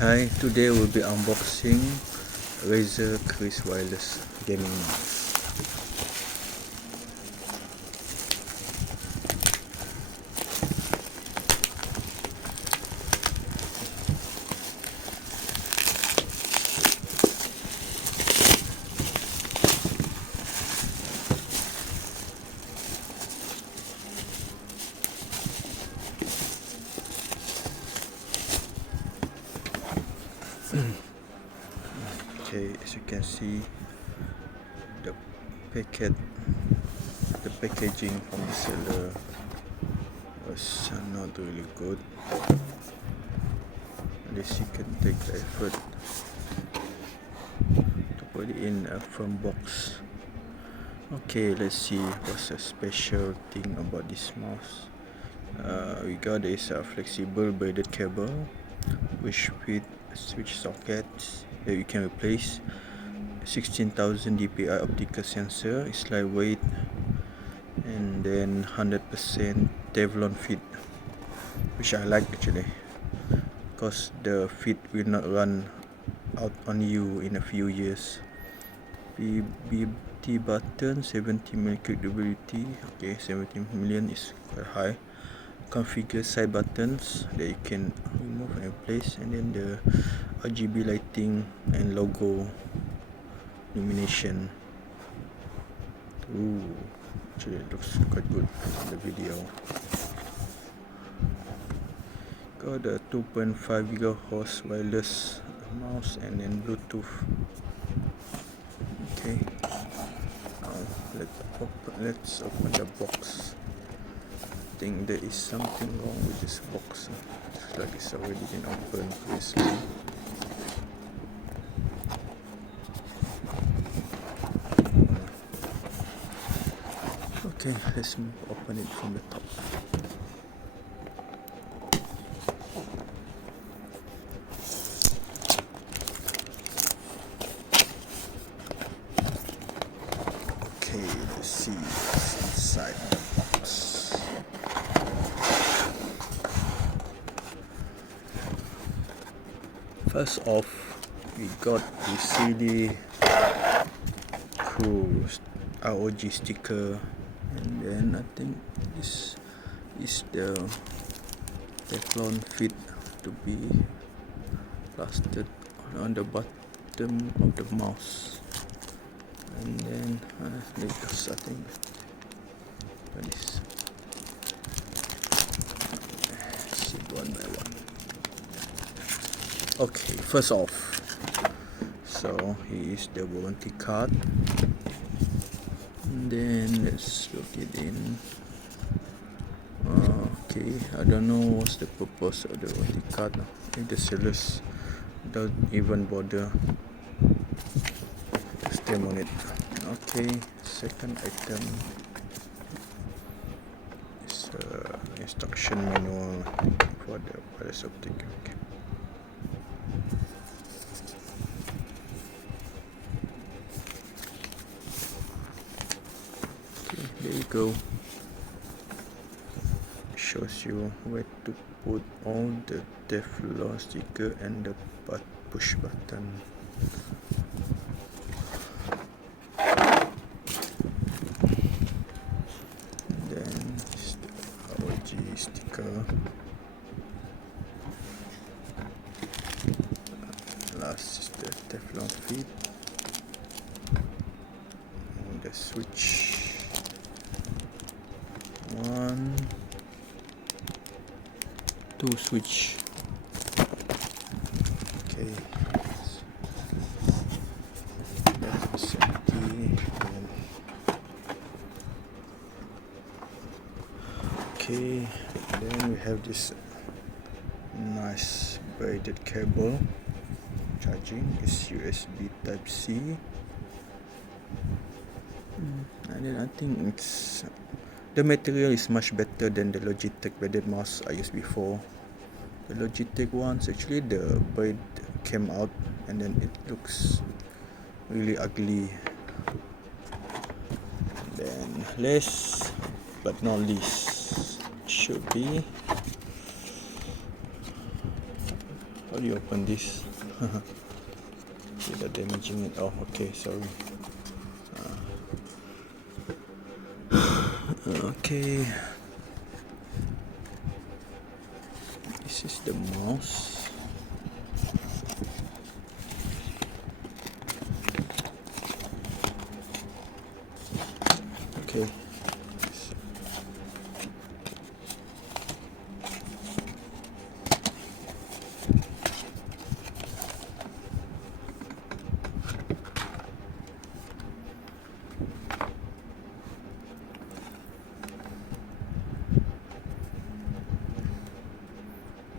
Hi, today we'll be unboxing ROG Keris Wireless gaming mouse. Okay, as you can see, the packaging from the seller was not really good. At least you can take the effort to put it in a firm box. Okay, let's see what's the special thing about this mouse. We got this flexible braided cable which with switch sockets that you can replace, 16,000 dpi optical sensor, is lightweight, and then 100% Teflon fit, which I like actually, because the fit will not run out on you in a few years. BBT button, 70 million clickability. Okay, 70 million is quite high. Configure side buttons that you can remove and replace, and then the RGB lighting and logo illumination. Ooh, actually it looks quite good in the video. Got a 2.5 GHz wireless mouse and then Bluetooth. Okay, let's open the box. I think there is something wrong with this box. It's like it's already been opened previously. Okay, let's open it from the top. Okay, let's see what's inside the box. First off, we got this really cool ROG sticker, and then I think this is the Teflon fit to be plastered on the bottom of the mouse, and then let's I think this. See one by one. Okay, first off, so here is the warranty card, and then let's look it in. Okay, I don't know what's the purpose of the warranty card now. If the sellers don't even bother to stamp on it. Okay, second item is instruction manual for the wireless optic. Okay. Okay, there you go. Shows you where to put all the Teflon sticker and the push button. Then is the ROG sticker. Last is the Teflon feet and the switch. 1, 2 switch. Okay, that's empty. Okay, then we have this nice braided cable. Charging is USB Type C, and then I think it's the material is much better than the Logitech braided mouse I used before. The Logitech ones, actually the braid came out and then it looks really ugly. And then last but not least should be How do you open this? Without damaging it. Oh, okay, sorry. Okay. This is the mouse. Okay.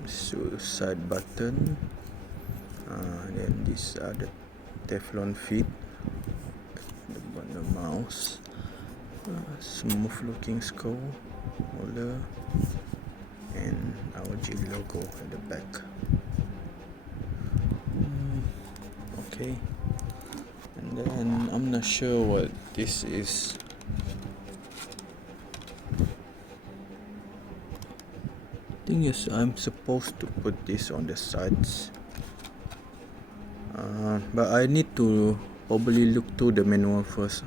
So side button, then these are the Teflon feet, the mouse, smooth looking skull holder, and ROG logo at the back. Okay, and then I'm not sure what this is. Thing is, I'm supposed to put this on the sides, but I need to probably look through the manual first.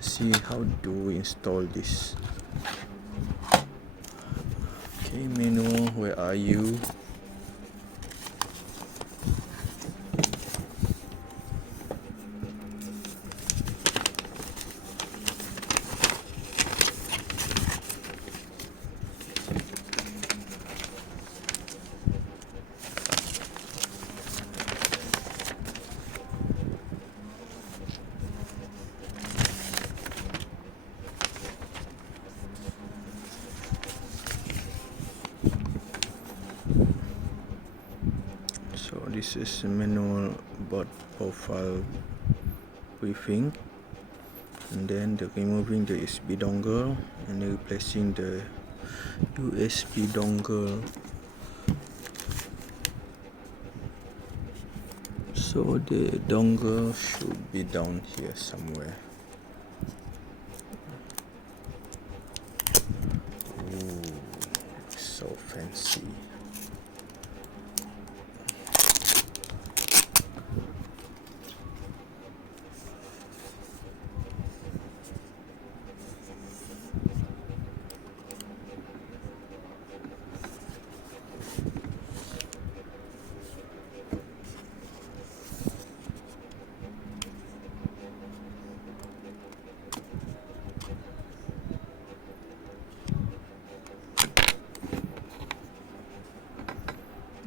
See how do we install this. Okay, manual, where are you? So this is a manual board profile briefing, and then the removing the USB dongle and then replacing the USB dongle. So the dongle should be down here somewhere. Ooh, so fancy.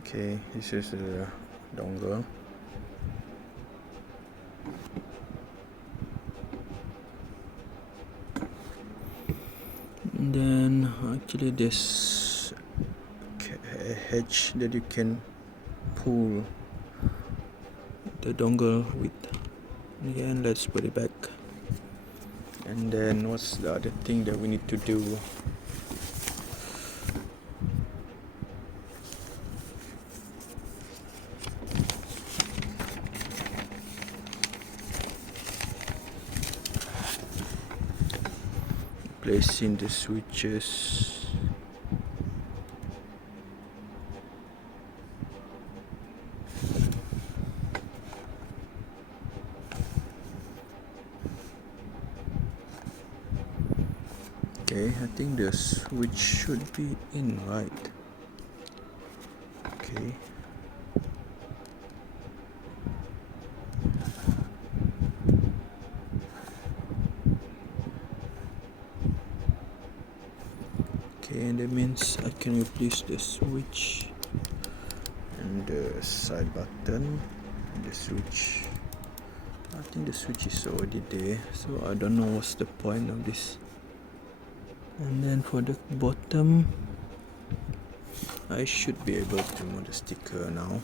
Okay, this is the dongle. And then actually there's a hedge that you can pull the dongle with. Again, let's put it back. And then what's the other thing that we need to do? Placing the switches. Okay, I think the switch should be in, right? Okay. Okay, and that means I can replace the switch and the side button and the switch. I think the switch is already there, so I don't know what's the point of this. And then for the bottom, I should be able to remove the sticker now.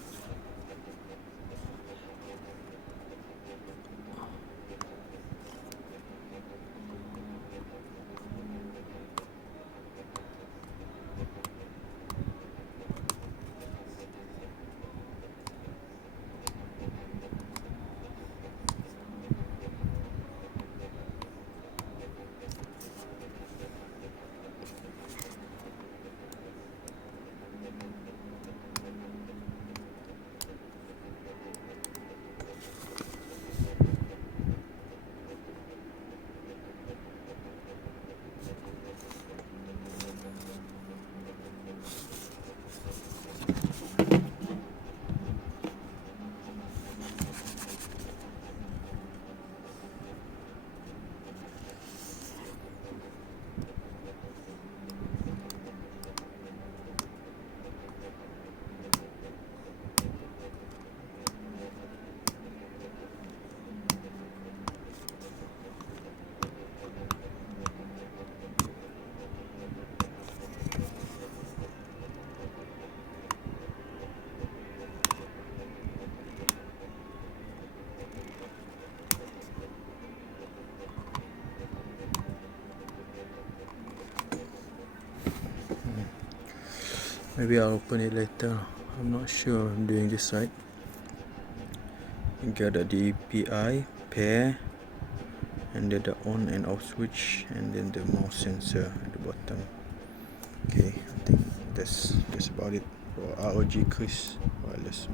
Maybe I'll open it later. I'm not sure I'm doing this right. You got the DPI pair, and then the on and off switch, and then the mouse sensor at the bottom. Okay, I think that's about it for ROG Keris Wireless.